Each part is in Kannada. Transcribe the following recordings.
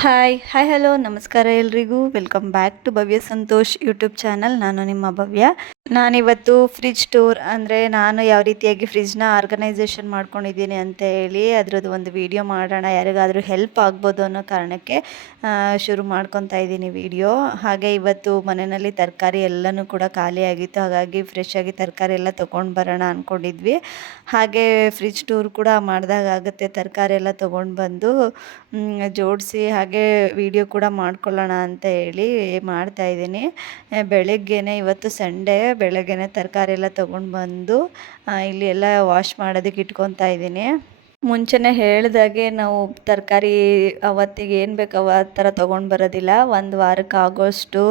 ಹಾಯ್ ಹಲೋ ನಮಸ್ಕಾರ ಎಲ್ರಿಗೂ welcome back to Bhavya Santosh YouTube channel. ನಾನು ನಿಮ್ಮ ಭವ್ಯ. ನಾನಿವತ್ತು ಫ್ರಿಜ್ ಟೂರ್ ಅಂದರೆ ನಾನು ಯಾವ ರೀತಿಯಾಗಿ ಫ್ರಿಜ್ನ ಆರ್ಗನೈಸೇಷನ್ ಮಾಡ್ಕೊಂಡಿದ್ದೀನಿ ಅಂತ ಹೇಳಿ ಅದರದ್ದು ಒಂದು ವಿಡಿಯೋ ಮಾಡೋಣ, ಯಾರಿಗಾದರೂ ಹೆಲ್ಪ್ ಆಗ್ಬೋದು ಅನ್ನೋ ಕಾರಣಕ್ಕೆ ಶುರು ಮಾಡ್ಕೊತಾ ಇದ್ದೀನಿ ವಿಡಿಯೋ. ಹಾಗೆ ಇವತ್ತು ಮನೆಯಲ್ಲಿ ತರಕಾರಿ ಎಲ್ಲನೂ ಕೂಡ ಖಾಲಿ ಆಗಿತ್ತು, ಹಾಗಾಗಿ ಫ್ರೆಶ್ ಆಗಿ ತರಕಾರಿ ಎಲ್ಲ ತೊಗೊಂಡು ಬರೋಣ ಅಂದ್ಕೊಂಡಿದ್ವಿ. ಹಾಗೆ ಫ್ರಿಜ್ ಟೂರ್ ಕೂಡ ಮಾಡಿದಾಗ ಆಗುತ್ತೆ, ತರಕಾರಿ ಎಲ್ಲ ತೊಗೊಂಡು ಬಂದು ಜೋಡಿಸಿ ಹಾಗೆ ವಿಡಿಯೋ ಕೂಡ ಮಾಡ್ಕೊಳ್ಳೋಣ ಅಂತ ಹೇಳಿ ಮಾಡ್ತಾಯಿದ್ದೀನಿ. ಬೆಳಗ್ಗೆನೇ ಇವತ್ತು ಸಂಡೇ ಬೆಳಗ್ಗೆನೇ ತರಕಾರಿ ಎಲ್ಲ ತೊಗೊಂಡು ಬಂದು ಇಲ್ಲಿ ಎಲ್ಲ ವಾಶ್ ಮಾಡೋದಕ್ಕೆ ಇಟ್ಕೊತಾ ಇದ್ದೀನಿ. ಮುಂಚೆನೇ ಹೇಳಿದಾಗೆ ನಾವು ತರಕಾರಿ ಅವತ್ತಿಗೆ ಏನು ಬೇಕು ಆ ಥರ ತೊಗೊಂಡು ಬರೋದಿಲ್ಲ. ಒಂದು ವಾರಕ್ಕೆ ಆಗೋಷ್ಟು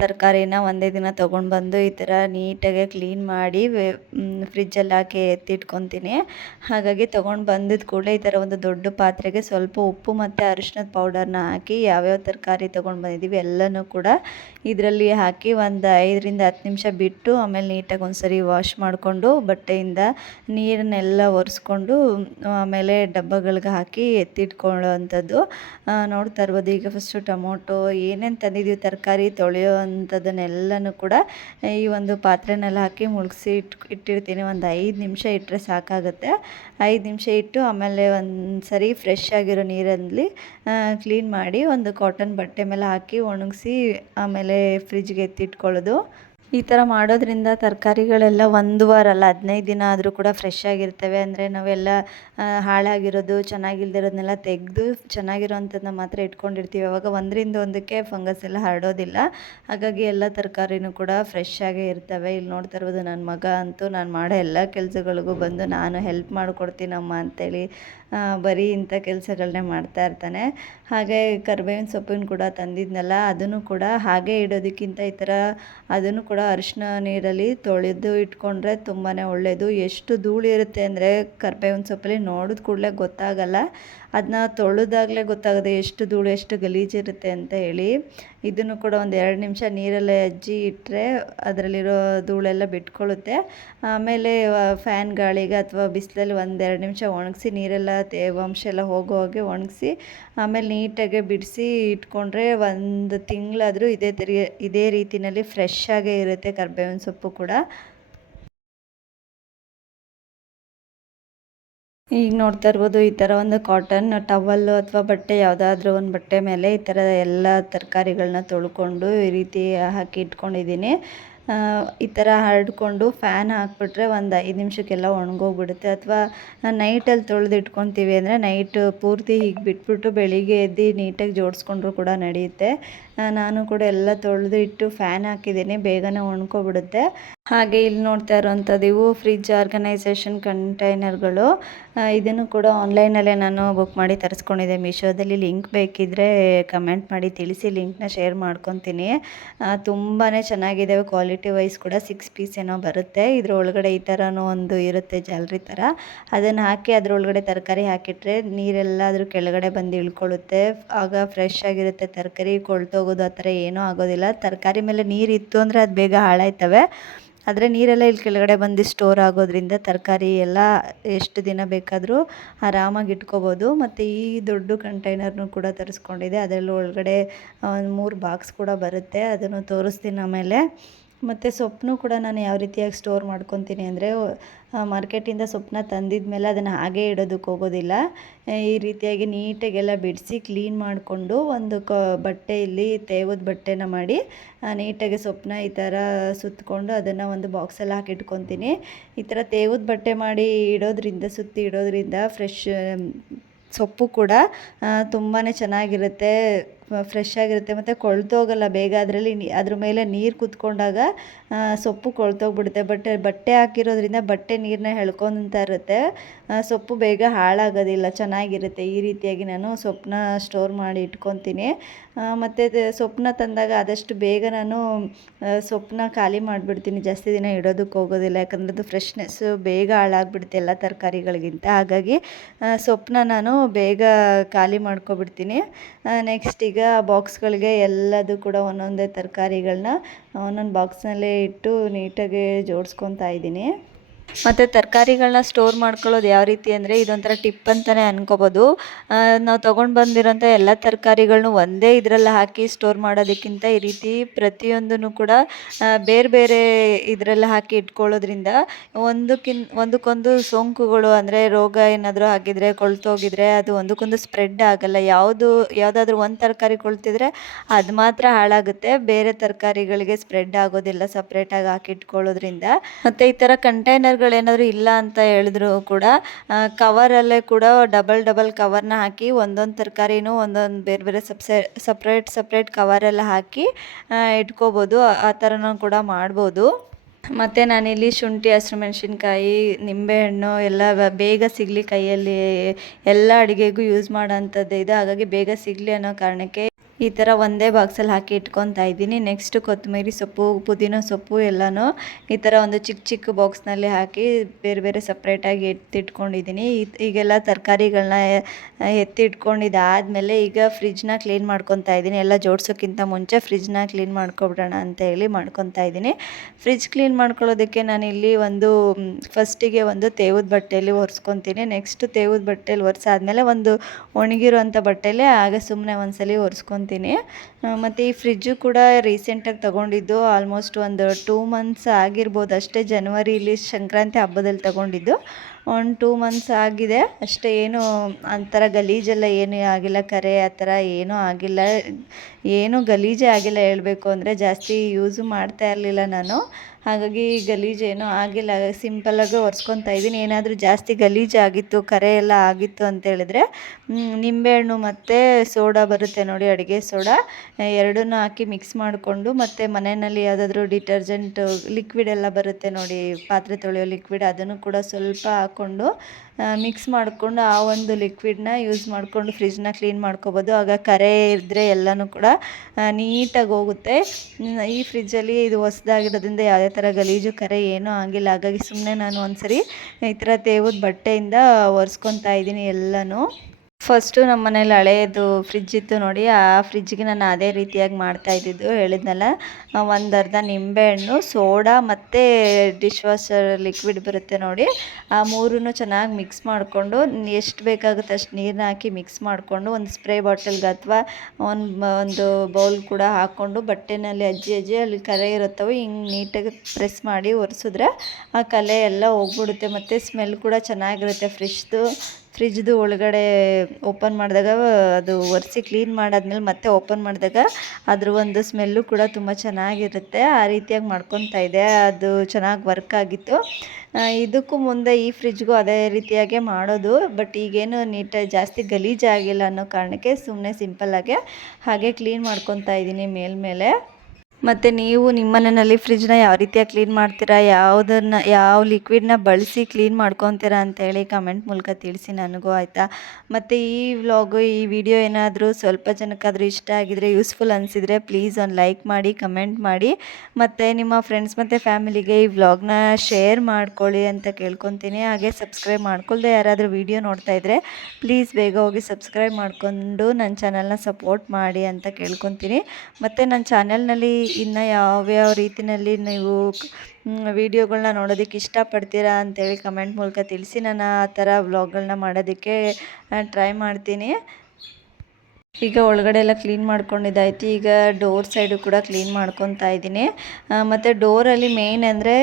ತರಕಾರಿನ ಒಂದೇ ದಿನ ತೊಗೊಂಡು ಬಂದು ಈ ಥರ ನೀಟಾಗಿ ಕ್ಲೀನ್ ಮಾಡಿ ಫ್ರಿಜ್ಜಲ್ಲಿ ಹಾಕಿ ಎತ್ತಿಟ್ಕೊತೀನಿ. ಹಾಗಾಗಿ ತೊಗೊಂಡು ಬಂದಿದ್ದ ಕೂಡಲೇ ಈ ಥರ ಒಂದು ದೊಡ್ಡ ಪಾತ್ರೆಗೆ ಸ್ವಲ್ಪ ಉಪ್ಪು ಮತ್ತು ಅರಿಶಿಣದ ಪೌಡರ್ನ ಹಾಕಿ ಯಾವ್ಯಾವ ತರಕಾರಿ ತೊಗೊಂಡು ಬಂದಿದ್ದೀವಿ ಎಲ್ಲನೂ ಕೂಡ ಇದರಲ್ಲಿ ಹಾಕಿ ಒಂದು 5-10 ನಿಮಿಷ ಬಿಟ್ಟು ಆಮೇಲೆ ನೀಟಾಗಿ ಒಂದು ಸರಿ ವಾಶ್ ಮಾಡಿಕೊಂಡು ಬಟ್ಟೆಯಿಂದ ನೀರನ್ನೆಲ್ಲ ಒರೆಸ್ಕೊಂಡು ಆಮೇಲೆ ಡಬ್ಬಗಳಿಗೆ ಹಾಕಿ ಎತ್ತಿಟ್ಕೊಳ್ಳೋ ಅಂಥದ್ದು ನೋಡ್ತಾ ಇರ್ಬೋದು. ಈಗ ಫಸ್ಟು ಟೊಮೊಟೊ ಏನೇನು ತಂದಿದ್ದೀವಿ ತರಕಾರಿ ತೊಳೆಯೋ ಅಂಥದ್ದನ್ನೆಲ್ಲನೂ ಕೂಡ ಈ ಒಂದು ಪಾತ್ರೆನಲ್ಲಿ ಹಾಕಿ ಮುಳುಗಿಸಿ ಇಟ್ಟಿರ್ತೀನಿ. ಒಂದು 5 ನಿಮಿಷ ಇಟ್ಟರೆ ಸಾಕಾಗುತ್ತೆ. 5 ನಿಮಿಷ ಇಟ್ಟು ಆಮೇಲೆ ಒಂದು ಸರಿ ಫ್ರೆಶ್ ಆಗಿರೋ ನೀರಲ್ಲಿ ಕ್ಲೀನ್ ಮಾಡಿ ಒಂದು ಕಾಟನ್ ಬಟ್ಟೆ ಮೇಲೆ ಹಾಕಿ ಒಣಗಿಸಿ ಆಮೇಲೆ ಫ್ರಿಜ್ಗೆ ಎತ್ತಿಟ್ಕೊಳ್ಳೋದು. ಈ ಥರ ಮಾಡೋದ್ರಿಂದ ತರಕಾರಿಗಳೆಲ್ಲ 1 ವಾರ ಅಲ್ಲ 15 ದಿನ ಆದರೂ ಕೂಡ ಫ್ರೆಶ್ ಆಗಿರ್ತವೆ. ಅಂದರೆ ನಾವೆಲ್ಲ ಹಾಳಾಗಿರೋದು ಚೆನ್ನಾಗಿಲ್ದಿರೋದನ್ನೆಲ್ಲ ತೆಗೆದು ಚೆನ್ನಾಗಿರೋವಂಥದ್ದನ್ನ ಮಾತ್ರ ಇಟ್ಕೊಂಡಿರ್ತೀವಿ. ಆವಾಗ ಒಂದರಿಂದ ಒಂದಕ್ಕೆ ಫಂಗಸ್ ಎಲ್ಲ ಹರಡೋದಿಲ್ಲ. ಹಾಗಾಗಿ ಎಲ್ಲ ತರಕಾರಿನೂ ಕೂಡ ಫ್ರೆಶ್ ಆಗೇ ಇರ್ತವೆ. ಇಲ್ಲಿ ನೋಡ್ತಾ ಇರ್ಬೋದು ನನ್ನ ಮಗ ಅಂತೂ ನಾನು ಮಾಡೋ ಎಲ್ಲ ಕೆಲಸಗಳಿಗೂ ಬಂದು ನಾನು ಹೆಲ್ಪ್ ಮಾಡಿಕೊಡ್ತೀನಮ್ಮ ಅಂತೇಳಿ ಬರೀ ಇಂಥ ಕೆಲಸಗಳನ್ನೇ ಮಾಡ್ತಾ ಇರ್ತಾನೆ. ಹಾಗೆ ಕರಿಬೇವಿನ ಸೊಪ್ಪನ್ನು ಕೂಡ ತಂದಿದ್ನಲ್ಲ, ಅದನ್ನು ಕೂಡ ಹಾಗೆ ಇಡೋದಕ್ಕಿಂತ ಈ ಥರ ಅದನ್ನು ಕೂಡ ಅರಿಶಿನ ನೀರಲ್ಲಿ ತೊಳೆದು ಇಟ್ಕೊಂಡ್ರೆ ತುಂಬಾ ಒಳ್ಳೆಯದು. ಎಷ್ಟು ಧೂಳು ಇರುತ್ತೆ ಅಂದರೆ ಕರಿಬೇವಿನ ಸೊಪ್ಪಲ್ಲಿ ನೋಡಿದ ಕೂಡಲೇ ಗೊತ್ತಾಗಲ್ಲ, ಅದನ್ನ ತೊಳೆದಾಗಲೇ ಗೊತ್ತಾಗೋದು ಎಷ್ಟು ಧೂಳು ಎಷ್ಟು ಗಲೀಜಿರುತ್ತೆ ಅಂತ ಹೇಳಿ. ಇದನ್ನು ಕೂಡ ಒಂದು 2 ನಿಮಿಷ ನೀರಲ್ಲೇ ಅಜ್ಜಿ ಇಟ್ಟರೆ ಅದರಲ್ಲಿರೋ ಧೂಳೆಲ್ಲ ಬಿಟ್ಕೊಳ್ಳುತ್ತೆ. ಆಮೇಲೆ ಫ್ಯಾನ್ ಗಾಳಿಗೆ ಅಥವಾ ಬಿಸಿಲಲ್ಲಿ 1-2 ನಿಮಿಷ ಒಣಗಿಸಿ ನೀರೆಲ್ಲ ತೇವಾಂಶ ಎಲ್ಲ ಹೋಗೋ ಹಾಗೆ ಒಣಗಿಸಿ ಆಮೇಲೆ ನೀಟಾಗಿ ಬಿಡಿಸಿ ಇಟ್ಕೊಂಡ್ರೆ 1 ತಿಂಗಳಾದರೂ ಇದೇ ರೀತಿಯಲ್ಲಿ ಫ್ರೆಶ್ ಆಗೇ ಇರುತ್ತೆ ಕರಿಬೇವಿನ ಸೊಪ್ಪು ಕೂಡ. ಈಗ ನೋಡ್ತಾ ಇರ್ಬೋದು ಈ ಥರ ಒಂದು ಕಾಟನ್ ಟವಲ್ಲು ಅಥವಾ ಬಟ್ಟೆ ಯಾವುದಾದ್ರೂ ಒಂದು ಬಟ್ಟೆ ಮೇಲೆ ಈ ಥರ ಎಲ್ಲ ತರಕಾರಿಗಳನ್ನ ತೊಳ್ಕೊಂಡು ಈ ರೀತಿ ಹಾಕಿ ಇಟ್ಕೊಂಡಿದ್ದೀನಿ. ಈ ಥರ ಹರಡ್ಕೊಂಡು ಫ್ಯಾನ್ ಹಾಕ್ಬಿಟ್ರೆ ಒಂದು 5 ನಿಮಿಷಕ್ಕೆಲ್ಲ ಒಣಗೋಗ್ಬಿಡುತ್ತೆ. ಅಥವಾ ನೈಟಲ್ಲಿ ತೊಳೆದು ಇಟ್ಕೊತೀವಿ ಅಂದರೆ ನೈಟ್ ಪೂರ್ತಿ ಹೀಗೆ ಬಿಟ್ಬಿಟ್ಟು ಬೆಳಿಗ್ಗೆ ಎದ್ದು ನೀಟಾಗಿ ಜೋಡಿಸ್ಕೊಂಡ್ರು ಕೂಡ ನಡೆಯುತ್ತೆ. ನಾನು ಕೂಡ ಎಲ್ಲ ತೊಳೆದು ಇಟ್ಟು ಫ್ಯಾನ್ ಹಾಕಿದ್ದೀನಿ, ಬೇಗನೆ ಒಣ್ಕೊಬಿಡುತ್ತೆ. ಹಾಗೆ ಇಲ್ಲಿ ನೋಡ್ತಾ ಇರೋವಂಥದ್ದು ಇವು ಫ್ರಿಜ್ ಆರ್ಗನೈಸೇಷನ್ ಕಂಟೈನರ್ಗಳು. ಇದನ್ನು ಕೂಡ ಆನ್ಲೈನಲ್ಲೇ ನಾನು ಬುಕ್ ಮಾಡಿ ತರಿಸ್ಕೊಂಡಿದ್ದೆ ಮೀಶೋದಲ್ಲಿ. ಲಿಂಕ್ ಬೇಕಿದ್ದರೆ ಕಮೆಂಟ್ ಮಾಡಿ ತಿಳಿಸಿ, ಲಿಂಕ್ನ ಶೇರ್ ಮಾಡ್ಕೊತೀನಿ. ತುಂಬಾ ಚೆನ್ನಾಗಿದ್ದಾವೆ, ಕ್ವಾಲಿಟಿ ವೈಸ್ ಕೂಡ 6 ಪೀಸ್ ಏನೋ ಬರುತ್ತೆ. ಇದ್ರ ಒಳಗಡೆ ಈ ಥರನೂ ಒಂದು ಇರುತ್ತೆ ಜಾಲರಿ ಥರ, ಅದನ್ನು ಹಾಕಿ ಅದರೊಳಗಡೆ ತರಕಾರಿ ಹಾಕಿಟ್ರೆ ನೀರೆಲ್ಲಾದರೂ ಕೆಳಗಡೆ ಬಂದು ಇಳ್ಕೊಳ್ಳುತ್ತೆ. ಆಗ ಫ್ರೆಶ್ ಆಗಿರುತ್ತೆ ತರಕಾರಿ, ಕೊಳ್ತೋಗೋದು ಆ ಥರ ಏನೂ ಆಗೋದಿಲ್ಲ. ತರಕಾರಿ ಮೇಲೆ ನೀರಿತ್ತು ಅಂದರೆ ಅದು ಬೇಗ ಹಾಳಾಯ್ತವೆ, ಆದರೆ ನೀರೆಲ್ಲ ಇಲ್ಲಿ ಕೆಳಗಡೆ ಬಂದು ಸ್ಟೋರ್ ಆಗೋದ್ರಿಂದ ತರಕಾರಿ ಎಲ್ಲ ಎಷ್ಟು ದಿನ ಬೇಕಾದರೂ ಆರಾಮಾಗಿ ಇಟ್ಕೋಬೋದು. ಮತ್ತು ಈ ದೊಡ್ಡ ಕಂಟೈನರ್ನು ಕೂಡ ತರಿಸ್ಕೊಂಡಿದ್ದೆ, ಅದರಲ್ಲಿ ಒಳಗಡೆ ಒಂದು 3 ಬಾಕ್ಸ್ ಕೂಡ ಬರುತ್ತೆ, ಅದನ್ನು ತೋರಿಸ್ತೀನಿ ಆಮೇಲೆ. ಮತ್ತು ಸೊಪ್ಪನ್ನು ಕೂಡ ನಾನು ಯಾವ ರೀತಿಯಾಗಿ ಸ್ಟೋರ್ ಮಾಡ್ಕೊತೀನಿ ಅಂದರೆ ಮಾರ್ಕೆಟಿಂದ ಸೊಪ್ಪನ್ನ ತಂದಿದ ಮೇಲೆ ಅದನ್ನು ಹಾಗೇ ಇಡೋದಕ್ಕೆ ಹೋಗೋದಿಲ್ಲ. ಈ ರೀತಿಯಾಗಿ ನೀಟಾಗೆಲ್ಲ ಬಿಡಿಸಿ ಕ್ಲೀನ್ ಮಾಡಿಕೊಂಡು ಒಂದು ಬಟ್ಟೆಯಲ್ಲಿ ತೇವದ ಬಟ್ಟೆನ ಮಾಡಿ ನೀಟಾಗಿ ಸೊಪ್ಪನ್ನ ಈ ಥರ ಸುತ್ತಕೊಂಡು ಅದನ್ನು ಒಂದು ಬಾಕ್ಸಲ್ಲಿ ಹಾಕಿ ಇಟ್ಕೊತೀನಿ. ಈ ಥರ ತೇವದ ಬಟ್ಟೆ ಮಾಡಿ ಇಡೋದ್ರಿಂದ ಸುತ್ತಿ ಇಡೋದ್ರಿಂದ ಫ್ರೆಶ್ ಸೊಪ್ಪು ಕೂಡ ತುಂಬಾ ಚೆನ್ನಾಗಿರುತ್ತೆ, ಫ್ರೆಶ್ ಆಗಿರುತ್ತೆ ಮತ್ತು ಕೊಳ್ತೋಗಲ್ಲ ಬೇಗ. ಅದ್ರ ಮೇಲೆ ನೀರು ಕುತ್ಕೊಂಡಾಗ ಸೊಪ್ಪು ಕೊಳ್ತೋಗ್ಬಿಡುತ್ತೆ. ಬಟ್ಟೆ ಹಾಕಿರೋದ್ರಿಂದ ಬಟ್ಟೆ ನೀರನ್ನ ಎಳ್ಕೊತಾ ಇರುತ್ತೆ, ಸೊಪ್ಪು ಬೇಗ ಹಾಳಾಗೋದಿಲ್ಲ, ಚೆನ್ನಾಗಿರುತ್ತೆ. ಈ ರೀತಿಯಾಗಿ ನಾನು ಸೊಪ್ಪನ್ನ ಸ್ಟೋರ್ ಮಾಡಿ ಇಟ್ಕೊತೀನಿ. ಮತ್ತು ಸೊಪ್ಪನ್ನ ತಂದಾಗ ಆದಷ್ಟು ಬೇಗ ನಾನು ಸೊಪ್ಪನ್ನ ಖಾಲಿ ಮಾಡಿಬಿಡ್ತೀನಿ, ಜಾಸ್ತಿ ದಿನ ಇಡೋದಕ್ಕೆ ಹೋಗೋದಿಲ್ಲ. ಯಾಕಂದರೆ ಅದು ಫ್ರೆಶ್ನೆಸ್ಸು ಬೇಗ ಹಾಳಾಗ್ಬಿಡುತ್ತೆ ಎಲ್ಲ ತರಕಾರಿಗಳಿಗಿಂತ. ಹಾಗಾಗಿ ಸೊಪ್ಪನ್ನ ನಾನು ಬೇಗ ಖಾಲಿ ಮಾಡ್ಕೊಬಿಡ್ತೀನಿ. ನೆಕ್ಸ್ಟ್ ಈಗ ಬಾಕ್ಸ್ಗಳಿಗೆ ಎಲ್ಲದು ಕೂಡ ಒಂದೊಂದೇ ತರಕಾರಿಗಳನ್ನ ಒಂದೊಂದು ಬಾಕ್ಸ್ನಲ್ಲೇ ಇಟ್ಟು ನೀಟಾಗಿ ಜೋಡಿಸ್ಕೊತಾ ಇದ್ದೀನಿ. ಮತ್ತು ತರಕಾರಿಗಳನ್ನ ಸ್ಟೋರ್ ಮಾಡ್ಕೊಳ್ಳೋದು ಯಾವ ರೀತಿ ಅಂದರೆ ಇದೊಂಥರ ಟಿಪ್ ಅಂತಲೇ ಅನ್ಕೋಬೋದು. ನಾವು ತೊಗೊಂಡು ಬಂದಿರೋಂಥ ಎಲ್ಲ ತರಕಾರಿಗಳ್ನು ಒಂದೇ ಇದರಲ್ಲಿ ಹಾಕಿ ಸ್ಟೋರ್ ಮಾಡೋದಕ್ಕಿಂತ ಈ ರೀತಿ ಪ್ರತಿಯೊಂದನ್ನು ಕೂಡ ಬೇರೆ ಬೇರೆ ಇದರಲ್ಲಿ ಹಾಕಿ ಇಟ್ಕೊಳ್ಳೋದ್ರಿಂದ ಒಂದಕ್ಕೊಂದು ಸೋಂಕುಗಳು ಅಂದರೆ ರೋಗ ಏನಾದರೂ ಆಗಿದ್ರೆ ಕೊಳ್ತೋಗಿದ್ರೆ ಅದು ಒಂದಕ್ಕೊಂದು ಸ್ಪ್ರೆಡ್ ಆಗಲ್ಲ. ಯಾವುದಾದ್ರೂ ಒಂದು ತರಕಾರಿ ಕೊಳ್ತಿದ್ರೆ ಅದು ಮಾತ್ರ ಹಾಳಾಗುತ್ತೆ, ಬೇರೆ ತರಕಾರಿಗಳಿಗೆ ಸ್ಪ್ರೆಡ್ ಆಗೋದಿಲ್ಲ ಸಪ್ರೇಟಾಗಿ ಹಾಕಿ ಇಟ್ಕೊಳ್ಳೋದ್ರಿಂದ. ಮತ್ತು ಈ ಥರ ಕಂಟೈನರ್ಗಳೇನಾದರೂ ಇಲ್ಲ ಅಂತ ಹೇಳಿದ್ರು ಕೂಡ ಕವರಲ್ಲೇ ಕೂಡ ಡಬಲ್ ಕವರ್ನ ಹಾಕಿ ಒಂದೊಂದು ತರಕಾರಿನೂ ಒಂದೊಂದು ಬೇರೆ ಬೇರೆ ಸಪ್ರೇಟ್ ಕವರೆಲ್ಲ ಹಾಕಿ ಇಟ್ಕೋಬೋದು. ಆ ಥರನೂ ಕೂಡ ಮಾಡ್ಬೋದು. ಮತ್ತು ನಾನಿಲ್ಲಿ ಶುಂಠಿ, ಹಸಿಮೆಣ್ಸಿನ್ಕಾಯಿ, ನಿಂಬೆಹಣ್ಣು ಎಲ್ಲ ಬೇಗ ಸಿಗಲಿ, ಕೈಯಲ್ಲಿ ಎಲ್ಲ ಅಡುಗೆಗೂ ಯೂಸ್ ಮಾಡೋ ಅಂಥದ್ದು ಇದು. ಹಾಗಾಗಿ ಬೇಗ ಸಿಗಲಿ ಅನ್ನೋ ಕಾರಣಕ್ಕೆ ಈ ಥರ ಒಂದೇ ಬಾಕ್ಸಲ್ಲಿ ಹಾಕಿ ಇಟ್ಕೊತಾ ಇದ್ದೀನಿ. ನೆಕ್ಸ್ಟ್ ಕೊತ್ತಂಬರಿ ಸೊಪ್ಪು, ಪುದೀನ ಸೊಪ್ಪು ಎಲ್ಲನೂ ಈ ಥರ ಒಂದು ಚಿಕ್ಕ ಬಾಕ್ಸ್ನಲ್ಲಿ ಹಾಕಿ ಬೇರೆ ಬೇರೆ ಸಪ್ರೇಟಾಗಿ ಎತ್ತಿಟ್ಕೊಂಡಿದ್ದೀನಿ. ಈಗೆಲ್ಲ ತರಕಾರಿಗಳನ್ನ ಎತ್ತಿಟ್ಕೊಂಡಿದ್ದಾದಮೇಲೆ ಈಗ ಫ್ರಿಜ್ನ ಕ್ಲೀನ್ ಮಾಡ್ಕೊತಾ ಇದ್ದೀನಿ. ಎಲ್ಲ ಜೋಡಿಸೋಕ್ಕಿಂತ ಮುಂಚೆ ಫ್ರಿಜ್ನ ಕ್ಲೀನ್ ಮಾಡ್ಕೊಬಿಡೋಣ ಅಂತ ಹೇಳಿ ಮಾಡ್ಕೊತಾ ಇದ್ದೀನಿ. ಫ್ರಿಜ್ ಕ್ಲೀನ್ ಮಾಡ್ಕೊಳ್ಳೋದಕ್ಕೆ ನಾನಿಲ್ಲಿ ಫಸ್ಟಿಗೆ ಒಂದು ತೇವದ ಬಟ್ಟೆಯಲ್ಲಿ ಒರೆಸ್ಕೊತೀನಿ. ನೆಕ್ಸ್ಟ್ ತೇವದ ಬಟ್ಟೆಯಲ್ಲಿ ಒರೆಸಾದ್ಮೇಲೆ ಒಂದು ಒಣಗಿರೋಂಥ ಬಟ್ಟೆಯಲ್ಲಿ ಆಗ ಸುಮ್ಮನೆ ಒಂದ್ಸಲಿ ಒರೆಸ್ಕೊತೀನಿ. ಮತ್ತು ಈ ಫ್ರಿಜ್ಜು ಕೂಡ ರೀಸೆಂಟಾಗಿ ತೊಗೊಂಡಿದ್ದು, ಆಲ್ಮೋಸ್ಟ್ ಒಂದು 2 ಮಂತ್ಸ್ ಆಗಿರ್ಬೋದು ಅಷ್ಟೇ. ಜನವರಿಲಿ ಸಂಕ್ರಾಂತಿ ಹಬ್ಬದಲ್ಲಿ ತೊಗೊಂಡಿದ್ದು. ಒಂದು 2 ಮಂತ್ಸ್ ಆಗಿದೆ ಅಷ್ಟೇ. ಏನು ಒಂಥರ ಗಲೀಜೆಲ್ಲ ಏನೂ ಆಗಿಲ್ಲ, ಕರೆ ಆ ಥರ ಏನೂ ಆಗಿಲ್ಲ, ಏನೂ ಗಲೀಜೇ ಆಗಿಲ್ಲ. ಹೇಳಬೇಕು ಅಂದರೆ ಜಾಸ್ತಿ ಯೂಸು ಮಾಡ್ತಾ ಇರಲಿಲ್ಲ ನಾನು, ಹಾಗಾಗಿ ಗಲೀಜೇನೂ ಆಗಿಲ್ಲ. ಸಿಂಪಲ್ಲಾಗಿ ಒರೆಸ್ಕೊತಾ ಇದ್ದೀನಿ. ಏನಾದರೂ ಜಾಸ್ತಿ ಗಲೀಜಾಗಿತ್ತು, ಕರೆ ಎಲ್ಲ ಆಗಿತ್ತು ಅಂತೇಳಿದ್ರೆ ನಿಂಬೆಹಣ್ಣು ಮತ್ತು ಸೋಡಾ ಬರುತ್ತೆ ನೋಡಿ, ಅಡುಗೆ ಸೋಡಾ, ಎರಡನ್ನೂ ಹಾಕಿ ಮಿಕ್ಸ್ ಮಾಡಿಕೊಂಡು, ಮತ್ತು ಮನೆಯಲ್ಲಿ ಯಾವುದಾದ್ರೂ ಡಿಟರ್ಜೆಂಟ್ ಲಿಕ್ವಿಡ್ ಎಲ್ಲ ಬರುತ್ತೆ ನೋಡಿ, ಪಾತ್ರೆ ತೊಳೆಯೋ ಲಿಕ್ವಿಡ್, ಅದನ್ನು ಕೂಡ ಸ್ವಲ್ಪ ಹಾಕ್ಕೊಂಡು ಮಿಕ್ಸ್ ಮಾಡಿಕೊಂಡು ಆ ಒಂದು ಲಿಕ್ವಿಡ್ನ ಯೂಸ್ ಮಾಡಿಕೊಂಡು ಫ್ರಿಜ್ನ ಕ್ಲೀನ್ ಮಾಡ್ಕೋಬೋದು. ಆಗ ಕರೆ ಇದ್ದರೆ ಎಲ್ಲನೂ ಕೂಡ ನೀಟಾಗಿ ಹೋಗುತ್ತೆ. ಈ ಫ್ರಿಜ್ಜಲ್ಲಿ ಇದು ಹೊಸ್ದಾಗಿರೋದ್ರಿಂದ ಯಾವುದೇ ಥರ ಗಲೀಜು ಕರೆ ಏನೂ ಆಗಿಲ್ಲ. ಹಾಗಾಗಿ ಸುಮ್ಮನೆ ನಾನು ಒಂದ್ಸರಿ ಈ ಥರ ತೇವದ ಬಟ್ಟೆಯಿಂದ ಒರೆಸ್ಕೊತಾ ಇದ್ದೀನಿ ಎಲ್ಲನೂ. ಫಸ್ಟು ನಮ್ಮ ಮನೇಲಿ ಹಳೇದು ಫ್ರಿಜ್ ಇತ್ತು ನೋಡಿ, ಆ ಫ್ರಿಜ್ಜಿಗೆ ನಾನು ಅದೇ ರೀತಿಯಾಗಿ ಮಾಡ್ತಾಯಿದ್ದಿದ್ದು. ಹೇಳಿದ್ನಲ್ಲ, ಒಂದು ಅರ್ಧ ನಿಂಬೆಹಣ್ಣು, ಸೋಡಾ ಮತ್ತು ಡಿಶ್ ವಾಷರ್ ಲಿಕ್ವಿಡ್ ಬರುತ್ತೆ ನೋಡಿ, ಆ ಮೂರನ್ನು ಚೆನ್ನಾಗಿ ಮಿಕ್ಸ್ ಮಾಡಿಕೊಂಡು ಎಷ್ಟು ಬೇಕಾಗುತ್ತೆ ಅಷ್ಟು ನೀರನ್ನ ಹಾಕಿ ಮಿಕ್ಸ್ ಮಾಡಿಕೊಂಡು ಒಂದು ಸ್ಪ್ರೇ ಬಾಟಲ್ಗೆ ಅಥವಾ ಒಂದು ಬೌಲ್ ಕೂಡ ಹಾಕ್ಕೊಂಡು ಬಟ್ಟೆನಲ್ಲಿ ಅಜ್ಜಿ ಅಲ್ಲಿ ಕಲೆ ಇರುತ್ತವೆ ಹಿಂಗೆ ನೀಟಾಗಿ ಪ್ರೆಸ್ ಮಾಡಿ ಒರೆಸಿದ್ರೆ ಆ ಕಲೆ ಎಲ್ಲ ಹೋಗ್ಬಿಡುತ್ತೆ. ಮತ್ತು ಸ್ಮೆಲ್ ಕೂಡ ಚೆನ್ನಾಗಿರುತ್ತೆ. ಫ್ರಿಜ್ದು ಒಳಗಡೆ ಓಪನ್ ಮಾಡಿದಾಗ ಅದು ಒರೆಸಿ ಕ್ಲೀನ್ ಮಾಡಾದ್ಮೇಲೆ ಮತ್ತೆ ಓಪನ್ ಮಾಡಿದಾಗ ಅದ್ರ ಒಂದು ಸ್ಮೆಲ್ಲು ಕೂಡ ತುಂಬ ಚೆನ್ನಾಗಿರುತ್ತೆ. ಆ ರೀತಿಯಾಗಿ ಮಾಡ್ಕೊತಾ ಇದ್ದೆ, ಅದು ಚೆನ್ನಾಗಿ ವರ್ಕ್ ಆಗಿತ್ತು. ಇದಕ್ಕೂ ಮುಂದೆ ಈ ಫ್ರಿಜ್ಗೂ ಅದೇ ರೀತಿಯಾಗೆ ಮಾಡೋದು. ಬಟ್ ಈಗೇನು ನೀಟಾಗಿ ಜಾಸ್ತಿ ಗಲೀಜಾಗಿಲ್ಲ ಅನ್ನೋ ಕಾರಣಕ್ಕೆ ಸುಮ್ಮನೆ ಸಿಂಪಲ್ಲಾಗೆ ಹಾಗೆ ಕ್ಲೀನ್ ಮಾಡ್ಕೊತಾ ಇದ್ದೀನಿ ಮೇಲ್ಮೇಲೆ. ಮತ್ತು ನೀವು ನಿಮ್ಮ ಮನೆಯಲ್ಲಿ ಫ್ರಿಜ್ನ ಯಾವ ರೀತಿಯಾಗಿ ಕ್ಲೀನ್ ಮಾಡ್ತೀರಾ, ಯಾವ ಲಿಕ್ವಿಡ್ನ ಬಳಸಿ ಕ್ಲೀನ್ ಮಾಡ್ಕೊತೀರಾ ಅಂತೇಳಿ ಕಮೆಂಟ್ ಮೂಲಕ ತಿಳಿಸಿ ನನಗೂ, ಆಯಿತಾ. ಮತ್ತು ಈ ವಿಡಿಯೋ ಏನಾದರೂ ಸ್ವಲ್ಪ ಜನಕ್ಕಾದರೂ ಇಷ್ಟ ಆಗಿದರೆ, ಯೂಸ್ಫುಲ್ ಅನಿಸಿದರೆ ಪ್ಲೀಸ್ ಒಂದು ಲೈಕ್ ಮಾಡಿ, ಕಮೆಂಟ್ ಮಾಡಿ, ಮತ್ತು ನಿಮ್ಮ ಫ್ರೆಂಡ್ಸ್ ಮತ್ತು ಫ್ಯಾಮಿಲಿಗೆ ಈ ವ್ಲಾಗ್ನ ಶೇರ್ ಮಾಡ್ಕೊಳ್ಳಿ ಅಂತ ಕೇಳ್ಕೊತೀನಿ. ಹಾಗೆ ಸಬ್ಸ್ಕ್ರೈಬ್ ಮಾಡ್ಕೊಳ್ದೆ ಯಾರಾದರೂ ವಿಡಿಯೋ ನೋಡ್ತಾ ಇದ್ದರೆ ಪ್ಲೀಸ್ ಬೇಗ ಹೋಗಿ ಸಬ್ಸ್ಕ್ರೈಬ್ ಮಾಡಿಕೊಂಡು ನನ್ನ ಚಾನಲ್ನ ಸಪೋರ್ಟ್ ಮಾಡಿ ಅಂತ ಕೇಳ್ಕೊತೀನಿ. ಮತ್ತು ನನ್ನ ಚಾನಲ್ನಲ್ಲಿ ಇನ್ನು ಯಾವ್ಯಾವ ರೀತಿಯಲ್ಲಿ ನೀವು ವಿಡಿಯೋಗಳನ್ನ ನೋಡೋದಕ್ಕೆ ಇಷ್ಟಪಡ್ತೀರಾ ಅಂತೇಳಿ ಕಮೆಂಟ್ ಮೂಲಕ ತಿಳಿಸಿ. ನಾನು ಆ ಥರ ವ್ಲಾಗ್ಗಳನ್ನ ಮಾಡೋದಕ್ಕೆ ಟ್ರೈ ಮಾಡ್ತೀನಿ. ಈಗ ಒಳಗಡೆ ಎಲ್ಲ ಕ್ಲೀನ್ ಮಾಡ್ಕೊಂಡಿದ್ದಾಯ್ತು. ಈಗ ಡೋರ್ ಸೈಡು ಕೂಡ ಕ್ಲೀನ್ ಮಾಡ್ಕೊತಾ ಇದ್ದೀನಿ. ಮತ್ತು ಡೋರಲ್ಲಿ ಮೇಯ್ನ್ ಅಂದರೆ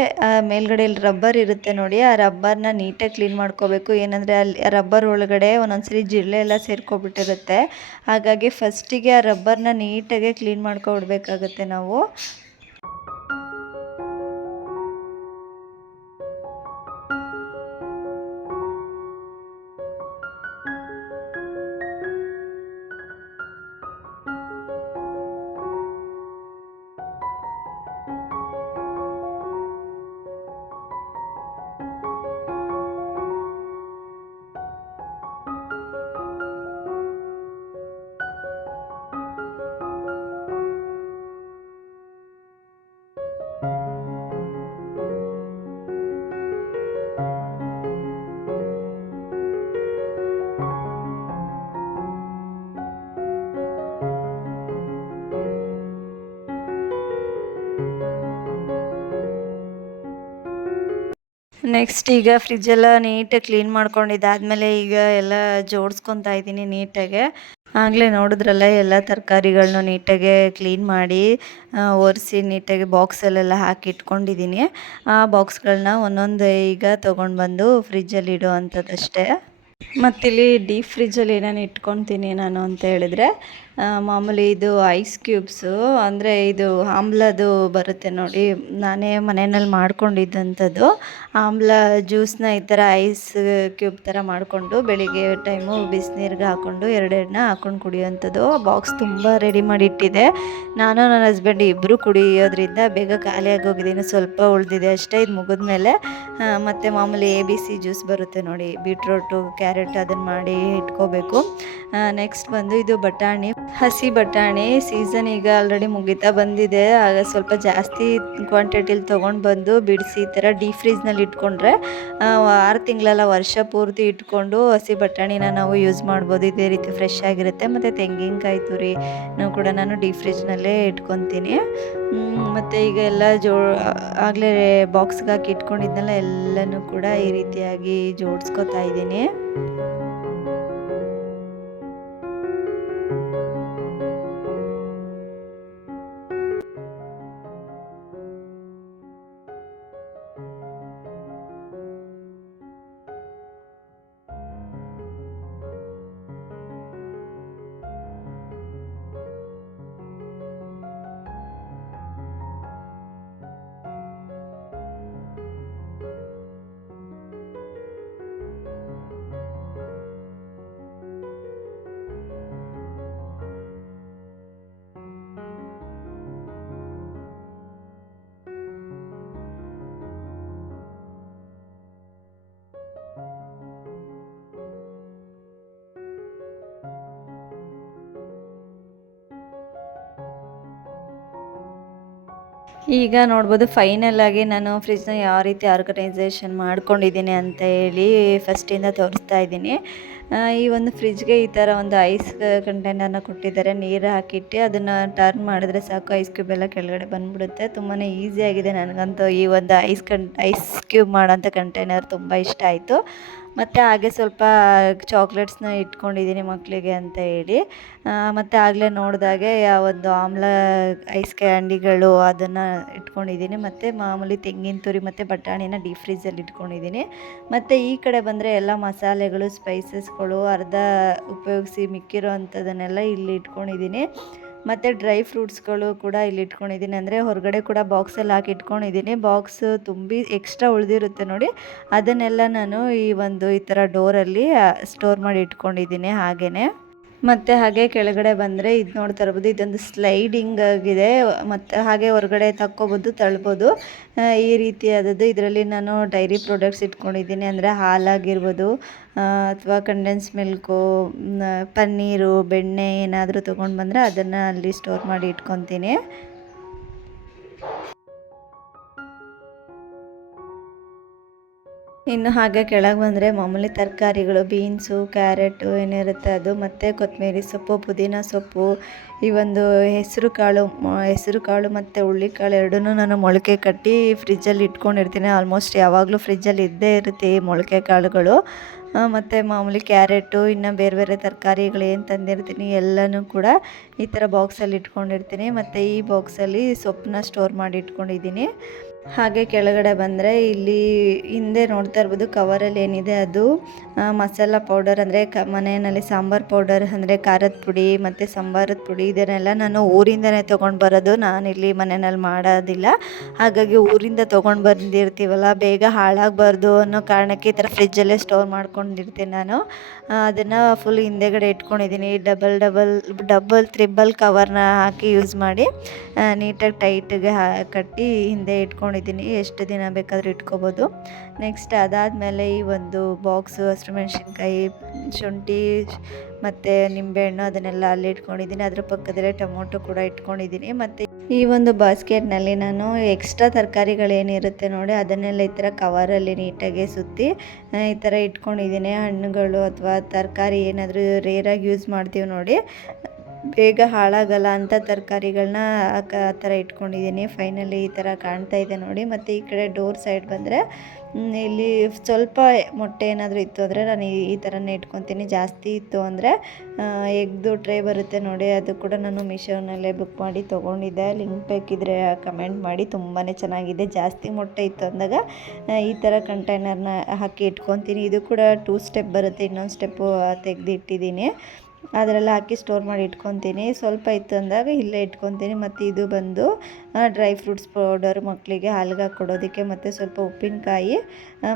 ಮೇಲ್ಗಡೆ ಇಲ್ಲಿ ರಬ್ಬರ್ ಇರುತ್ತೆ ನೋಡಿ, ಆ ರಬ್ಬರ್ನ ನೀಟಾಗಿ ಕ್ಲೀನ್ ಮಾಡ್ಕೋಬೇಕು. ಏನಂದರೆ ಅಲ್ಲಿ ರಬ್ಬರ್ ಒಳಗಡೆ ಒಂದೊಂದ್ಸರಿ ಜಿರಳೆ ಎಲ್ಲ ಸೇರ್ಕೊಬಿಟ್ಟಿರುತ್ತೆ. ಹಾಗಾಗಿ ಫಸ್ಟಿಗೆ ಆ ರಬ್ಬರ್ನ ನೀಟಾಗಿ ಕ್ಲೀನ್ ಮಾಡ್ಕೊಬಿಡ್ಬೇಕಾಗತ್ತೆ ನಾವು. ನೆಕ್ಸ್ಟ್ ಈಗ ಫ್ರಿಜ್ಜೆಲ್ಲ ನೀಟಾಗಿ ಕ್ಲೀನ್ ಮಾಡ್ಕೊಂಡಿದ್ದಾದಮೇಲೆ ಈಗ ಎಲ್ಲ ಜೋಡಿಸ್ಕೊತಾ ಇದ್ದೀನಿ ನೀಟಾಗೆ. ಆಗಲೇ ನೋಡಿದ್ರಲ್ಲ ಎಲ್ಲ ತರಕಾರಿಗಳನ್ನೂ ನೀಟಾಗೆ ಕ್ಲೀನ್ ಮಾಡಿ ಒರೆಸಿ ನೀಟಾಗಿ ಬಾಕ್ಸಲ್ಲೆಲ್ಲ ಹಾಕಿ ಇಟ್ಕೊಂಡಿದ್ದೀನಿ. ಆ ಬಾಕ್ಸ್ಗಳನ್ನ ಒಂದೊಂದೇ ಈಗ ತೊಗೊಂಡು ಬಂದು ಫ್ರಿಜ್ಜಲ್ಲಿ ಇಡೋ ಅಂಥದ್ದಷ್ಟೇ. ಮತ್ತಿಲ್ಲಿ ಡೀಪ್ ಫ್ರಿಜ್ಜಲ್ಲಿ ಏನೇನು ಇಟ್ಕೊತೀನಿ ನಾನು ಅಂತ ಹೇಳಿದ್ರೆ ಮಾಮೂಲಿ ಇದು ಐಸ್ ಕ್ಯೂಬ್ಸು, ಅಂದರೆ ಇದು ಆಮ್ಲದ್ದು ಬರುತ್ತೆ ನೋಡಿ, ನಾನೇ ಮನೆಯಲ್ಲಿ ಮಾಡ್ಕೊಂಡಿದ್ದಂಥದ್ದು ಆಮ್ಲ ಜ್ಯೂಸನ್ನ ಈ ಥರ ಐಸ್ ಕ್ಯೂಬ್ ಥರ ಮಾಡಿಕೊಂಡು ಬೆಳಿಗ್ಗೆ ಟೈಮು ಬಿಸಿನೀರಿಗೆ ಹಾಕ್ಕೊಂಡು ಎರಡೆರಡನ್ನ ಹಾಕ್ಕೊಂಡು ಕುಡಿಯೋವಂಥದ್ದು. ಬಾಕ್ಸ್ ತುಂಬ ರೆಡಿ ಮಾಡಿ ಇಟ್ಟಿದೆ. ನಾನು ನನ್ನ ಹಸ್ಬೆಂಡ್ ಇಬ್ಬರು ಕುಡಿಯೋದ್ರಿಂದ ಬೇಗ ಖಾಲಿಯಾಗಿ ಹೋಗಿದ್ದೀನಿ, ಸ್ವಲ್ಪ ಉಳಿದಿದೆ ಅಷ್ಟೇ. ಇದು ಮುಗಿದ್ಮೇಲೆ ಮತ್ತು ಮಾಮೂಲಿ ABC ಜ್ಯೂಸ್ ಬರುತ್ತೆ ನೋಡಿ, ಬೀಟ್ರೋಟು ಕ್ಯಾರೆಟ್ ಅದನ್ನು ಮಾಡಿ ಇಟ್ಕೋಬೇಕು. ನೆಕ್ಸ್ಟ್ ಬಂದು ಇದು ಬಟಾಣಿ, ಹಸಿ ಬಟಾಣಿ ಸೀಸನ್ ಈಗ ಆಲ್ರೆಡಿ ಮುಗಿತಾ ಬಂದಿದೆ. ಆಗ ಸ್ವಲ್ಪ ಜಾಸ್ತಿ ಕ್ವಾಂಟಿಟಿಲಿ ತೊಗೊಂಡು ಬಂದು ಬಿಡಿಸಿ ಈ ಥರ ಡೀಪ್ ಫ್ರೀಜ್ನಲ್ಲಿ ಇಟ್ಕೊಂಡ್ರೆ 6 ತಿಂಗಳಲ್ಲ ವರ್ಷ ಪೂರ್ತಿ ಇಟ್ಕೊಂಡು ಹಸಿ ಬಟಾಣಿನ ನಾವು ಯೂಸ್ ಮಾಡ್ಬೋದು. ಇದೇ ರೀತಿ ಫ್ರೆಶ್ ಆಗಿರುತ್ತೆ. ಮತ್ತು ತೆಂಗಿನಕಾಯಿ ತುರಿನೂ ಕೂಡ ನಾನು ಡೀಪ್ ಫ್ರಿಜ್ನಲ್ಲೇ ಇಟ್ಕೊತೀನಿ. ಮತ್ತು ಈಗ ಎಲ್ಲ ಆಗಲೇ ಬಾಕ್ಸ್ಗೆ ಹಾಕಿ ಇಟ್ಕೊಂಡಿದ್ನೆಲ್ಲ ಎಲ್ಲನೂ ಕೂಡ ಈ ರೀತಿಯಾಗಿ ಜೋಡಿಸ್ಕೊತಾ ಇದ್ದೀನಿ. ಈಗ ನೋಡ್ಬೋದು ಫೈನಲ್ ಆಗಿ ನಾನು ಫ್ರಿಜ್ನ ಯಾವ ರೀತಿ ಆರ್ಗನೈಸೇಷನ್ ಮಾಡ್ಕೊಂಡಿದ್ದೀನಿ ಅಂತ ಹೇಳಿ ಫಸ್ಟಿಂದ ತೋರಿಸ್ತಾ ಇದ್ದೀನಿ. ಈ ಒಂದು ಫ್ರಿಜ್ಗೆ ಈ ಥರ ಒಂದು ಐಸ್ ಕಂಟೈನರ್ನ ಕೊಟ್ಟಿದ್ದಾರೆ. ನೀರು ಹಾಕಿಟ್ಟು ಅದನ್ನು ಟರ್ನ್ ಮಾಡಿದ್ರೆ ಸಾಕು, ಐಸ್ ಕ್ಯೂಬ್ ಎಲ್ಲ ಕೆಳಗಡೆ ಬಂದುಬಿಡುತ್ತೆ. ತುಂಬಾ ಈಸಿಯಾಗಿದೆ. ನನಗಂತೂ ಈ ಒಂದು ಐಸ್ ಕ್ಯೂಬ್ ಮಾಡೋಂಥ ಕಂಟೈನರ್ ತುಂಬ ಇಷ್ಟ ಆಯಿತು. ಮತ್ತು ಹಾಗೆ ಸ್ವಲ್ಪ ಚಾಕ್ಲೇಟ್ಸ್ನ ಇಟ್ಕೊಂಡಿದ್ದೀನಿ ಮಕ್ಕಳಿಗೆ ಅಂತ ಹೇಳಿ. ಮತ್ತು ಆಗಲೇ ನೋಡಿದಾಗೆ ಒಂದು ಆಮ್ಲ ಐಸ್ ಕ್ಯಾಂಡಿಗಳು ಅದನ್ನು ಇಟ್ಕೊಂಡಿದ್ದೀನಿ. ಮತ್ತು ಮಾಮೂಲಿ ತೆಂಗಿನ ತುರಿ ಮತ್ತು ಬಟಾಣಿನ ಡೀಪ್ ಫ್ರೀಜಲ್ಲಿ ಇಟ್ಕೊಂಡಿದ್ದೀನಿ. ಮತ್ತು ಈ ಕಡೆ ಬಂದರೆ ಎಲ್ಲ ಮಸಾಲೆಗಳು, ಸ್ಪೈಸಸ್ಗಳು ಅರ್ಧ ಉಪಯೋಗಿಸಿ ಮಿಕ್ಕಿರೋ ಅಂಥದ್ದನ್ನೆಲ್ಲ ಇಲ್ಲಿ ಇಟ್ಕೊಂಡಿದ್ದೀನಿ. ಮತ್ತು ಡ್ರೈ ಫ್ರೂಟ್ಸ್ಗಳು ಕೂಡ ಇಲ್ಲಿ ಇಟ್ಕೊಂಡಿದ್ದೀನಿ. ಅಂದರೆ ಹೊರಗಡೆ ಕೂಡ ಬಾಕ್ಸಲ್ಲಿ ಹಾಕಿ ಇಟ್ಕೊಂಡಿದ್ದೀನಿ. ಬಾಕ್ಸ್ ತುಂಬಿ ಎಕ್ಸ್ಟ್ರಾ ಉಳಿದಿರುತ್ತೆ ನೋಡಿ, ಅದನ್ನೆಲ್ಲ ನಾನು ಈ ಥರ ಡೋರಲ್ಲಿ ಸ್ಟೋರ್ ಮಾಡಿ ಇಟ್ಕೊಂಡಿದ್ದೀನಿ ಹಾಗೆಯೇ. ಮತ್ತು ಹಾಗೆ ಕೆಳಗಡೆ ಬಂದರೆ ಇದು ನೋಡ್ತಾ ಇರ್ಬೋದು, ಇದೊಂದು ಸ್ಲೈಡಿಂಗ್ ಆಗಿದೆ. ಮತ್ತು ಹಾಗೆ ಹೊರಗಡೆ ತಕ್ಕೋಬೋದು, ತಳ್ಬೋದು, ಈ ರೀತಿಯಾದದ್ದು. ಇದರಲ್ಲಿ ನಾನು ಡೈರಿ ಪ್ರಾಡಕ್ಟ್ಸ್ ಇಟ್ಕೊಂಡಿದ್ದೀನಿ. ಅಂದರೆ ಹಾಲಾಗಿರ್ಬೋದು ಅಥವಾ ಕಂಡೆನ್ಸ್ ಮಿಲ್ಕು, ಪನ್ನೀರು, ಬೆಣ್ಣೆ ಏನಾದರೂ ತೊಗೊಂಡು ಬಂದರೆ ಅದನ್ನು ಅಲ್ಲಿ ಸ್ಟೋರ್ ಮಾಡಿ ಇಟ್ಕೊತೀನಿ. ಇನ್ನು ಹಾಗೆ ಕೆಳಗೆ ಬಂದರೆ ಮಾಮೂಲಿ ತರಕಾರಿಗಳು, ಬೀನ್ಸು, ಕ್ಯಾರೆಟು ಏನಿರುತ್ತೆ ಅದು, ಮತ್ತು ಕೊತ್ತಂಬರಿ ಸೊಪ್ಪು, ಪುದೀನ ಸೊಪ್ಪು, ಈ ಒಂದು ಹೆಸರು ಕಾಳು ಮತ್ತು ಹುಳ್ಳಿಕಾಳು ಎರಡನ್ನೂ ನಾನು ಮೊಳಕೆ ಕಟ್ಟಿ ಫ್ರಿಜ್ಜಲ್ಲಿ ಇಟ್ಕೊಂಡಿರ್ತೀನಿ. ಆಲ್ಮೋಸ್ಟ್ ಯಾವಾಗಲೂ ಫ್ರಿಜ್ಜಲ್ಲಿ ಇದ್ದೇ ಇರುತ್ತೆ ಈ ಮೊಳಕೆ ಕಾಳುಗಳು. ಮತ್ತು ಮಾಮೂಲಿ ಕ್ಯಾರೆಟು, ಇನ್ನು ಬೇರೆ ಬೇರೆ ತರಕಾರಿಗಳು ಏನು ತಂದಿರ್ತೀನಿ ಎಲ್ಲನೂ ಕೂಡ ಈ ಥರ ಬಾಕ್ಸಲ್ಲಿ ಇಟ್ಕೊಂಡಿರ್ತೀನಿ. ಮತ್ತು ಈ ಬಾಕ್ಸಲ್ಲಿ ಸೊಪ್ಪನ್ನ ಸ್ಟೋರ್ ಮಾಡಿ ಇಟ್ಕೊಂಡಿದ್ದೀನಿ. ಹಾಗೆ ಕೆಳಗಡೆ ಬಂದರೆ ಇಲ್ಲಿ ಹಿಂದೆ ನೋಡ್ತಾ ಇರ್ಬೋದು ಕವರಲ್ಲಿ ಏನಿದೆ ಅದು ಮಸಾಲ ಪೌಡರ್, ಅಂದರೆ ಮನೆಯಲ್ಲಿ ಸಾಂಬಾರು ಪೌಡರ್, ಅಂದರೆ ಖಾರದ ಪುಡಿ ಮತ್ತು ಸಾಂಬಾರದ ಪುಡಿ, ಇದನ್ನೆಲ್ಲ ನಾನು ಊರಿಂದನೇ ತೊಗೊಂಡು ಬರೋದು. ನಾನಿಲ್ಲಿ ಮನೆಯಲ್ಲಿ ಮಾಡೋದಿಲ್ಲ. ಹಾಗಾಗಿ ಊರಿಂದ ತೊಗೊಂಡು ಬಂದಿರ್ತೀವಲ್ಲ, ಬೇಗ ಹಾಳಾಗಬಾರ್ದು ಅನ್ನೋ ಕಾರಣಕ್ಕೆ ಈ ಥರ ಫ್ರಿಜ್ಜಲ್ಲೇ ಸ್ಟೋರ್ ಮಾಡ್ಕೊಂಡಿರ್ತೀನಿ ನಾನು. ಅದನ್ನು ಫುಲ್ ಹಿಂದೆಗಡೆ ಇಟ್ಕೊಂಡಿದ್ದೀನಿ. ಡಬಲ್ ತ್ರಿಬಲ್ ಕವರ್ನ ಹಾಕಿ ಯೂಸ್ ಮಾಡಿ ನೀಟಾಗಿ ಟೈಟಿಗೆ ಕಟ್ಟಿ ಹಿಂದೆ ಇಟ್ಕೊಂಡಿದ್ದೀನಿ. ಎಷ್ಟು ದಿನ ಬೇಕಾದರೂ ಇಟ್ಕೋಬೋದು. ನೆಕ್ಸ್ಟ್ ಅದಾದಮೇಲೆ ಈ ಒಂದು ಬಾಕ್ಸು ಹಸಿಮೆಣ್ಸಿನ್ಕಾಯಿ, ಶುಂಠಿ ಮತ್ತು ನಿಂಬೆಹಣ್ಣು ಅದನ್ನೆಲ್ಲ ಅಲ್ಲಿ ಇಟ್ಕೊಂಡಿದ್ದೀನಿ. ಅದ್ರ ಪಕ್ಕದಲ್ಲೇ ಟೊಮೊಟೊ ಕೂಡ ಇಟ್ಕೊಂಡಿದ್ದೀನಿ. ಮತ್ತು ಈ ಒಂದು ಬಾಸ್ಕೆಟ್ನಲ್ಲಿ ನಾನು ಎಕ್ಸ್ಟ್ರಾ ತರಕಾರಿಗಳೇನಿರುತ್ತೆ ನೋಡಿ ಅದನ್ನೆಲ್ಲ ಈ ಥರ ಕವರಲ್ಲಿ ನೀಟಾಗಿ ಸುತ್ತಿ ಈ ಥರ ಇಟ್ಕೊಂಡಿದ್ದೀನಿ. ಹಣ್ಣುಗಳು ಅಥವಾ ತರಕಾರಿ ಏನಾದರೂ ರೇರಾಗಿ ಯೂಸ್ ಮಾಡ್ತೀವಿ ನೋಡಿ, ಬೇಗ ಹಾಳಾಗಲ್ಲ ಅಂಥ ತರಕಾರಿಗಳನ್ನ ಆ ಥರ ಇಟ್ಕೊಂಡಿದ್ದೀನಿ. ಫೈನಲಿ ಈ ಥರ ಕಾಣ್ತಾ ಇದೆ ನೋಡಿ. ಮತ್ತು ಈ ಕಡೆ ಡೋರ್ ಸೈಡ್ ಬಂದರೆ ಇಲ್ಲಿ ಸ್ವಲ್ಪ ಮೊಟ್ಟೆ ಏನಾದರೂ ಇತ್ತು ಅಂದರೆ ನಾನು ಈ ಥರನೇ ಇಟ್ಕೊತೀನಿ. ಜಾಸ್ತಿ ಇತ್ತು ಅಂದರೆ ಎಗ್ದು ಟ್ರೇ ಬರುತ್ತೆ ನೋಡಿ, ಅದು ಕೂಡ ನಾನು ಮೀಶೋನಲ್ಲೇ ಬುಕ್ ಮಾಡಿ ತೊಗೊಂಡಿದ್ದೆ. ಲಿಂಕ್ ಬೇಕಿದ್ರೆ ಕಮೆಂಟ್ ಮಾಡಿ. ತುಂಬಾ ಚೆನ್ನಾಗಿದೆ. ಜಾಸ್ತಿ ಮೊಟ್ಟೆ ಇತ್ತು ಅಂದಾಗ ಈ ಥರ ಕಂಟೈನರ್ನ ಹಾಕಿ ಇಟ್ಕೊತೀನಿ. ಇದು ಕೂಡ 2 ಸ್ಟೆಪ್ ಬರುತ್ತೆ. ಇನ್ನೊಂದು ಸ್ಟೆಪ್ಪು ತೆಗೆದು ಇಟ್ಟಿದ್ದೀನಿ, ಅದರೆಲ್ಲ ಹಾಕಿ ಸ್ಟೋರ್ ಮಾಡಿ ಇಟ್ಕೊತೀನಿ. ಸ್ವಲ್ಪ ಇತ್ತು ಅಂದಾಗ ಇಲ್ಲೇ ಇಟ್ಕೊತೀನಿ. ಮತ್ತು ಇದು ಬಂದು ಡ್ರೈ ಫ್ರೂಟ್ಸ್ ಪೌಡರ್ ಮಕ್ಕಳಿಗೆ ಹಾಲಿಗೆ ಹಾಕ್ಕೊಡೋದಕ್ಕೆ, ಮತ್ತು ಸ್ವಲ್ಪ ಉಪ್ಪಿನಕಾಯಿ,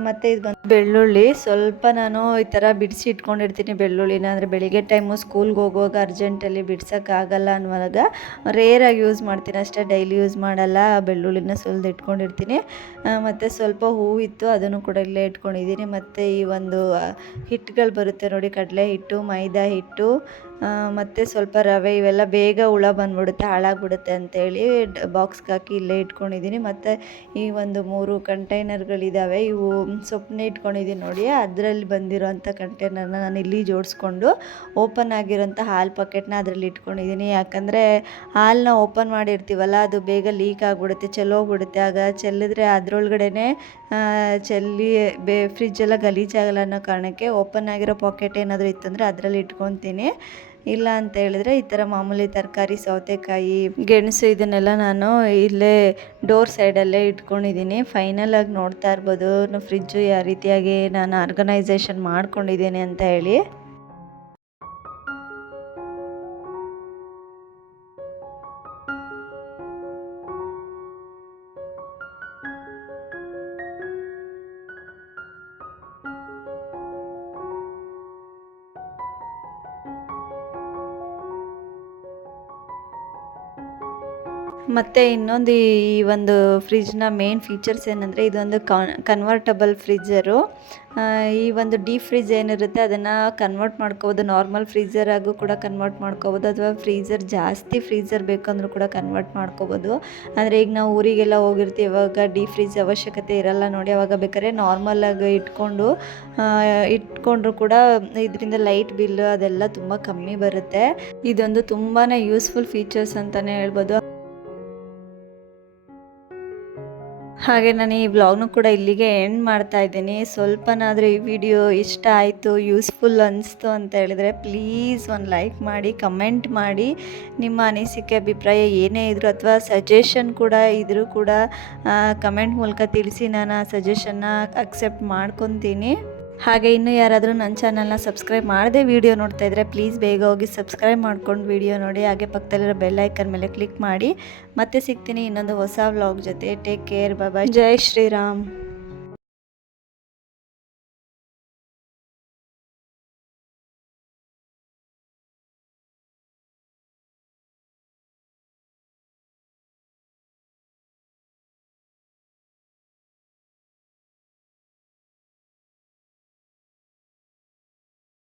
ಮತ್ತು ಇದು ಬಂದು ಬೆಳ್ಳುಳ್ಳಿ. ಸ್ವಲ್ಪ ನಾನು ಈ ಥರ ಬಿಡಿಸಿ ಇಟ್ಕೊಂಡಿರ್ತೀನಿ ಬೆಳ್ಳುಳ್ಳಿನ. ಅಂದರೆ ಬೆಳಿಗ್ಗೆ ಟೈಮು ಸ್ಕೂಲ್ಗೆ ಹೋಗುವಾಗ ಅರ್ಜೆಂಟಲ್ಲಿ ಬಿಡ್ಸೋಕ್ಕಾಗಲ್ಲ ಅನ್ನುವಾಗ ರೇರಾಗಿ ಯೂಸ್ ಮಾಡ್ತೀನಿ ಅಷ್ಟೇ, ಡೈಲಿ ಯೂಸ್ ಮಾಡಲ್ಲ. ಬೆಳ್ಳುಳ್ಳಿನ ಸುಲಿದು ಇಟ್ಕೊಂಡಿರ್ತೀನಿ. ಮತ್ತು ಸ್ವಲ್ಪ ಹೂವಿತ್ತು, ಅದನ್ನು ಕೂಡ ಇಲ್ಲೇ ಇಟ್ಕೊಂಡಿದ್ದೀನಿ. ಮತ್ತು ಈ ಒಂದು ಹಿಟ್ಟುಗಳು ಬರುತ್ತೆ ನೋಡಿ, ಕಡಲೆ ಹಿಟ್ಟು, ಮೈದಾ ಹಿಟ್ಟು, ಮತ್ತು ಸ್ವಲ್ಪ ರವೆ, ಇವೆಲ್ಲ ಬೇಗ ಹುಳ ಬಂದುಬಿಡುತ್ತೆ, ಹಾಳಾಗ್ಬಿಡುತ್ತೆ ಅಂತೇಳಿ ಬಾಕ್ಸ್ಗೆ ಹಾಕಿ ಇಲ್ಲೇ ಇಟ್ಕೊಂಡಿದ್ದೀನಿ. ಮತ್ತು ಈ ಒಂದು 3 ಕಂಟೈನರ್ಗಳಿದ್ದಾವೆ. ಇವು ಸೊಪ್ಪನ್ನೇ ಇಟ್ಕೊಂಡಿದ್ದೀನಿ ನೋಡಿ, ಅದರಲ್ಲಿ ಬಂದಿರೋಂಥ ಕಂಟೈನರ್ನ ನಾನು ಇಲ್ಲಿ ಜೋಡಿಸ್ಕೊಂಡು ಓಪನ್ ಆಗಿರೋಂಥ ಹಾಲು ಪ್ಯಾಕೆಟ್ನ ಅದರಲ್ಲಿ ಇಟ್ಕೊಂಡಿದ್ದೀನಿ. ಯಾಕಂದರೆ ಹಾಲನ್ನ ಓಪನ್ ಮಾಡಿರ್ತೀವಲ್ಲ, ಅದು ಬೇಗ ಲೀಕ್ ಆಗಿಬಿಡುತ್ತೆ, ಚೆಲ್ಲೋಗ್ಬಿಡುತ್ತೆ. ಆಗ ಚೆಲ್ಲಿದ್ರೆ ಅದರೊಳಗಡೆ ಚೆಲ್ಲಿ ಫ್ರಿಜ್ಜೆಲ್ಲ ಗಲೀಜಾಗಲ್ಲ ಅನ್ನೋ ಕಾರಣಕ್ಕೆ ಓಪನ್ ಆಗಿರೋ ಪಾಕೆಟ್ ಏನಾದರೂ ಇತ್ತಂದರೆ ಅದರಲ್ಲಿ ಇಟ್ಕೊತೀನಿ. ಇಲ್ಲ ಅಂತ ಹೇಳಿದ್ರೆ ಈ ಥರ ಮಾಮೂಲಿ ತರಕಾರಿ, ಸೌತೆಕಾಯಿ, ಗೆಣಸು, ಇದನ್ನೆಲ್ಲ ನಾನು ಇಲ್ಲೇ ಡೋರ್ ಸೈಡಲ್ಲೇ ಇಟ್ಕೊಂಡಿದ್ದೀನಿ. ಫೈನಲ್ ಆಗಿ ನೋಡ್ತಾ ಇರ್ಬೋದು ಫ್ರಿಜ್ಜು ಯಾವ ರೀತಿಯಾಗಿ ನಾನು ಆರ್ಗನೈಸೇಷನ್ ಮಾಡ್ಕೊಂಡಿದ್ದೀನಿ ಅಂತ ಹೇಳಿ. ಮತ್ತು ಇನ್ನೊಂದು ಈ ಒಂದು ಫ್ರಿಜ್ನ ಮೇನ್ ಫೀಚರ್ಸ್ ಏನಂದರೆ, ಇದೊಂದು ಕನ್ವರ್ಟಬಲ್ ಫ್ರಿಜ್ಜರು. ಈ ಒಂದು ಡೀಪ್ ಫ್ರಿಜ್ ಏನಿರುತ್ತೆ ಅದನ್ನು ಕನ್ವರ್ಟ್ ಮಾಡ್ಕೋಬೋದು, ನಾರ್ಮಲ್ ಫ್ರೀಝರಾಗೂ ಕೂಡ ಕನ್ವರ್ಟ್ ಮಾಡ್ಕೋಬೋದು, ಅಥವಾ ಫ್ರೀಝರ್ ಜಾಸ್ತಿ ಫ್ರೀಝರ್ ಬೇಕಂದ್ರೂ ಕೂಡ ಕನ್ವರ್ಟ್ ಮಾಡ್ಕೋಬೋದು. ಅಂದರೆ ಈಗ ನಾವು ಊರಿಗೆಲ್ಲ ಹೋಗಿರ್ತೀವಿ, ಇವಾಗ ಡೀಪ್ ಫ್ರಿಜ್ ಅವಶ್ಯಕತೆ ಇರಲ್ಲ ನೋಡಿ, ಅವಾಗ ಬೇಕಾದ್ರೆ ನಾರ್ಮಲಾಗಿ ಇಟ್ಕೊಂಡ್ರು ಕೂಡ ಇದರಿಂದ ಲೈಟ್ ಬಿಲ್ಲು ಅದೆಲ್ಲ ತುಂಬ ಕಮ್ಮಿ ಬರುತ್ತೆ. ಇದೊಂದು ತುಂಬಾ ಯೂಸ್ಫುಲ್ ಫೀಚರ್ಸ್ ಅಂತಲೇ ಹೇಳ್ಬೋದು. ಹಾಗೆ ನಾನು ಈ ವ್ಲಾಗ್ನು ಕೂಡ ಇಲ್ಲಿಗೆ ಎಂಡ್ ಮಾಡ್ತಾ ಇದ್ದೀನಿ. ಸ್ವಲ್ಪನಾದರೂ ಈ ವಿಡಿಯೋ ಇಷ್ಟ ಆಯಿತು, ಯೂಸ್ಫುಲ್ ಅನಿಸ್ತು ಅಂತ ಹೇಳಿದರೆ ಪ್ಲೀಸ್ ಒಂದು ಲೈಕ್ ಮಾಡಿ, ಕಮೆಂಟ್ ಮಾಡಿ. ನಿಮ್ಮ ಅನಿಸಿಕೆ ಅಭಿಪ್ರಾಯ ಏನೇ ಇದ್ದರೂ ಅಥವಾ ಸಜೆಷನ್ ಕೂಡ ಇದ್ದರೂ ಕೂಡ ಕಮೆಂಟ್ ಮೂಲಕ ತಿಳಿಸಿ. ನಾನು ಆ ಸಜೆಷನ್ನ ಅಕ್ಸೆಪ್ಟ್ ಮಾಡ್ಕೊತೀನಿ. ಹಾಗೆ ಇನ್ನೂ ಯಾರಾದರೂ ನನ್ನ ಚಾನಲ್ನ ಸಬ್ಸ್ಕ್ರೈಬ್ ಮಾಡದೆ ವಿಡಿಯೋ ನೋಡ್ತಾ ಇದ್ದರೆ ಪ್ಲೀಸ್ ಬೇಗ ಹೋಗಿ ಸಬ್ಸ್ಕ್ರೈಬ್ ಮಾಡ್ಕೊಂಡು ವಿಡಿಯೋ ನೋಡಿ. ಹಾಗೆ ಪಕ್ಕದಲ್ಲಿರೋ ಬೆಲ್ ಐಕನ್ ಮೇಲೆ ಕ್ಲಿಕ್ ಮಾಡಿ. ಮತ್ತೆ ಸಿಗ್ತೀನಿ ಇನ್ನೊಂದು ಹೊಸ ವ್ಲಾಗ್ ಜೊತೆ. ಟೇಕ್ ಕೇರ್, ಬಾಯ್ ಬಾಯ್. ಜೈ ಶ್ರೀರಾಮ್.